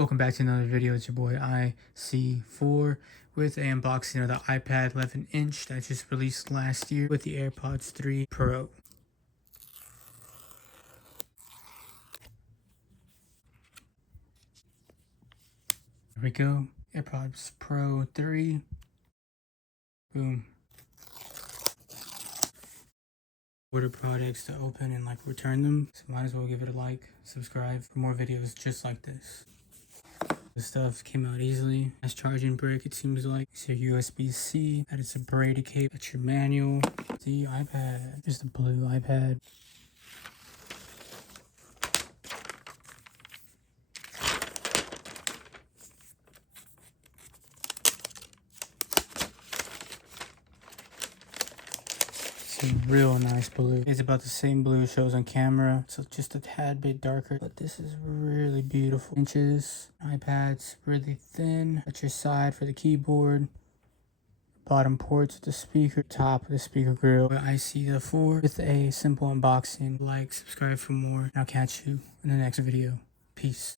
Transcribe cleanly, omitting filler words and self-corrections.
Welcome back to another video. It's your boy IC4 with an unboxing of the iPad 11-inch that just released last year with the AirPods 3 Pro. Here we go. AirPods Pro 3. Boom. Order products to open and return them. So might as well give it a like, subscribe for more videos just like this. The stuff came out easily. Nice charging brick, it seems like. It's your USB-C. That is a braided cable. That's your manual. The iPad. Just a blue iPad. It's a real nice blue. It's about the same blue it shows on camera. So just a tad bit darker. But this is really beautiful. Inches. iPad's really thin. At your side for the keyboard. Bottom ports with the speaker. Top of the speaker grill. IC4 with a simple unboxing. Like, subscribe for more. And I'll catch you in the next video. Peace.